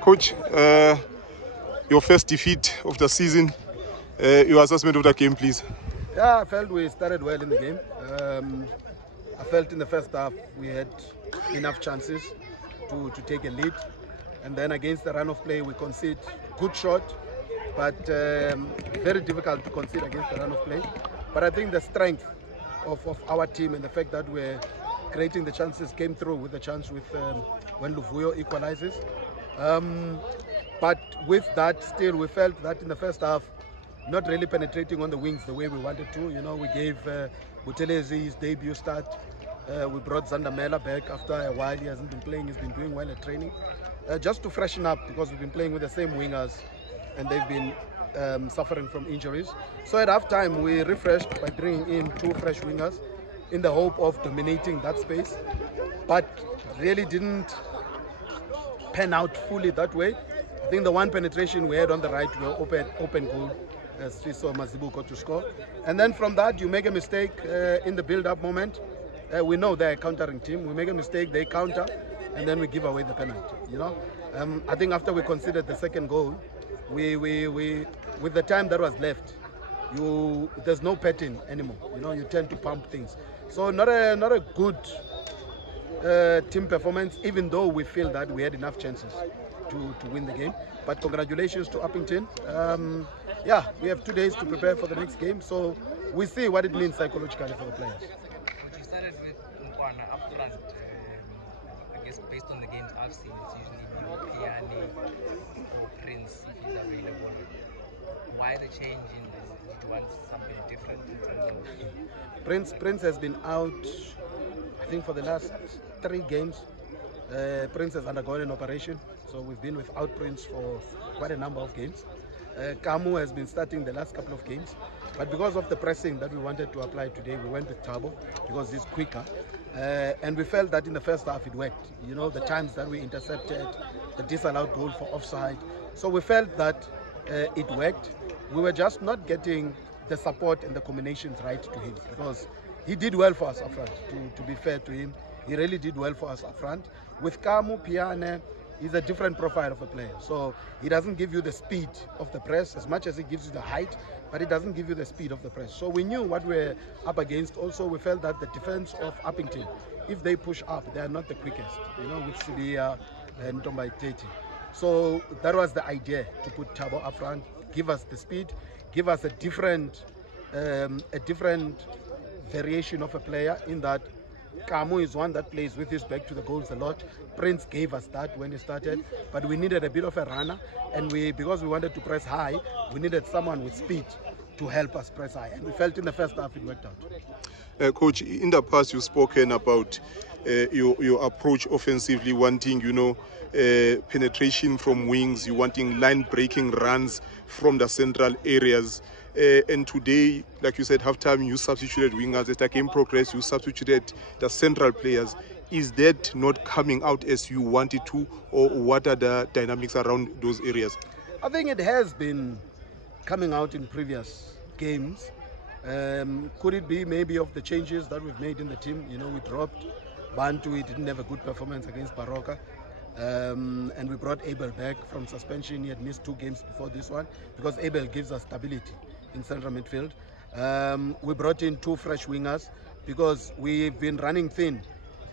Coach, your first defeat of the season, your assessment of the game, please. Yeah, I felt we started well in the game. I felt in the first half we had enough chances to take a lead. And then against the run of play, we concede good shot, but very difficult to concede against the run of play. But I think the strength of our team and the fact that we're creating the chances came through with the chance with when Luvuyo equalizes. But with that, still, we felt that in the first half, not really penetrating on the wings the way we wanted to. You know, we gave Buthelezi his debut start. We brought Zandamela back after a while. He hasn't been playing. He's been doing well at training. Just to freshen up, because we've been playing with the same wingers and they've been suffering from injuries. So at half time, we refreshed by bringing in 2 fresh wingers in the hope of dominating that space. But really didn't pan out fully that way. I think the one penetration we had on the right were open goal. Sifiso Mazibuko to score, and then from that you make a mistake in the build-up moment. We know they're a countering team. We make a mistake, they counter, and then we give away the penalty. You know, I think after we considered the second goal, we with the time that was left, there's no pattern anymore. You know, you tend to pump things. So not a good team performance, even though we feel that we had enough chances to win the game. But congratulations to Uppington. Yeah, we have 2 days to prepare for the next game, so we see what it means psychologically for the players. But you started with Nkwana up front. I guess based on the games I've seen, it's usually Piani or Prince if he's available. Why the change in this? Did you want something different in terms of... Prince has been out, I think, for the last 3 games. Prince has undergone an operation, so we've been without Prince for quite a number of games. Kamu has been starting the last couple of games, but because of the pressing that we wanted to apply today, we went with Thabo because he's quicker, and we felt that in the first half it worked. You know, the times that we intercepted, the disallowed goal for offside, so we felt that it worked. We were just not getting the support and the combinations right to him, because he did well for us up front. To be fair to him, he really did well for us up front. With Kamu, Piane, he's a different profile of a player. So he doesn't give you the speed of the press as much as he gives you the height, but he doesn't give you the speed of the press. So we knew what we're up against. Also, we felt that the defense of Uppington, if they push up, they are not the quickest, you know, with Sibiya and Ntomba Tete. So that was the idea, to put Thabo up front, give us the speed, give us a different variation of a player, in that Kamu is one that plays with his back to the goals a lot. Prince gave us that when he started, but we needed a bit of a runner, and because we wanted to press high, we needed someone with speed to help us press high, and we felt in the first half it worked out. Coach, in the past you've spoken about your approach offensively, wanting, you know, penetration from wings, you wanting line-breaking runs from the central areas. And today, like you said, halftime you substituted wingers. As the game progressed, you substituted the central players. Is that not coming out as you wanted to, or what are the dynamics around those areas? I think it has been coming out in previous games. Could it be maybe of the changes that we've made in the team? You know, we dropped Bantu, he didn't have a good performance against Baroka. And we brought Abel back from suspension. He had missed 2 games before this one, because Abel gives us stability in central midfield. We brought in 2 fresh wingers because we've been running thin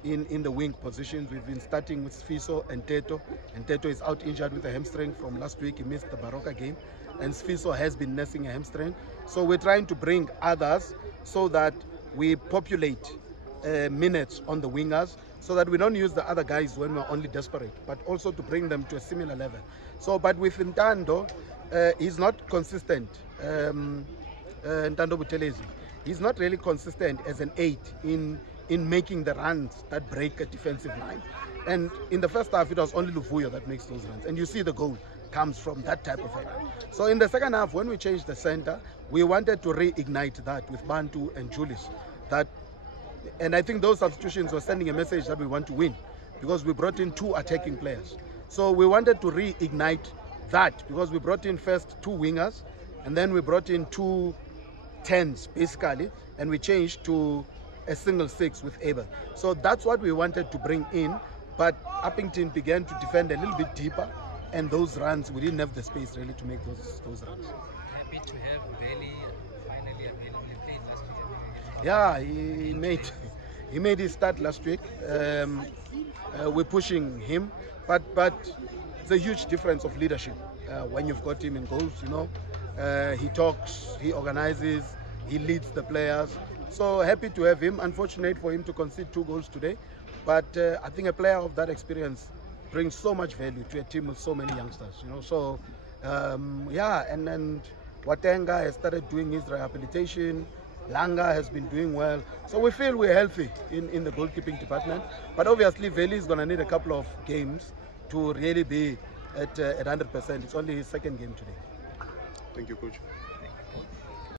in the wing positions. We've been starting with Sifiso and Teto, and Teto is out injured with a hamstring from last week. He missed the Baroka game, and Sifiso has been nursing a hamstring. So we're trying to bring others so that we populate minutes on the wingers, so that we don't use the other guys when we're only desperate, but also to bring them to a similar level. So, but with Ntando, he's not consistent. Ntando Buthelezi, he's not really consistent as an 8 in making the runs that break a defensive line. And in the first half, it was only Luvuyo that makes those runs, and you see the goal comes from that type of a run. So in the second half, when we changed the center, we wanted to reignite that with Bantu and Julius. And I think those substitutions were sending a message that we want to win, because we brought in 2 attacking players. So we wanted to reignite that, because we brought in first 2 wingers, and then we brought in 2 10s basically, and we changed to a single 6 with Abel. So that's what we wanted to bring in, But Uppington began to defend a little bit deeper, and those runs, we didn't have the space really to make those runs. Happy to have Veli finally available. He played last week. Yeah, he made his start last week. We're pushing him, but it's a huge difference of leadership when you've got him in goals. You know, he talks, he organizes, he leads the players. So happy to have him. Unfortunate for him to concede 2 goals today, but I think a player of that experience brings so much value to a team with so many youngsters. You know, so yeah, and Watenga has started doing his rehabilitation. Langa has been doing well. So we feel we're healthy in the goalkeeping department. But obviously, Veli is going to need a couple of games to really be at 100%. It's only his 2nd game today. Thank you, Coach.